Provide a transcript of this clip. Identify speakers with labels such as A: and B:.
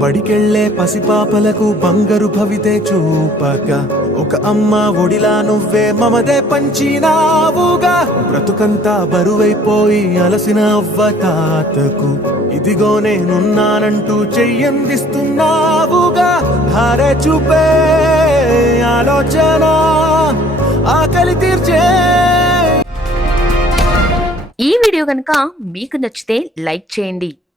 A: బడికెళ్ళే పసిపాపలకు బంగరు భవితే చూపక. ఒక అమ్మ ఒడిలా నువ్వే మమదే పంచినావుగా బ్రతుకంతా బరువైపోయి అలసిన అవ్వ తాతకు. ఇదిగో నేనున్నానంటూ చెయ్యందిస్తున్నావుగా. ధారే చూపే ఆలోచన ఆకలి తీర్చే.
B: ఈ వీడియో కనుక మీకు నచ్చితే లైక్ చేయండి.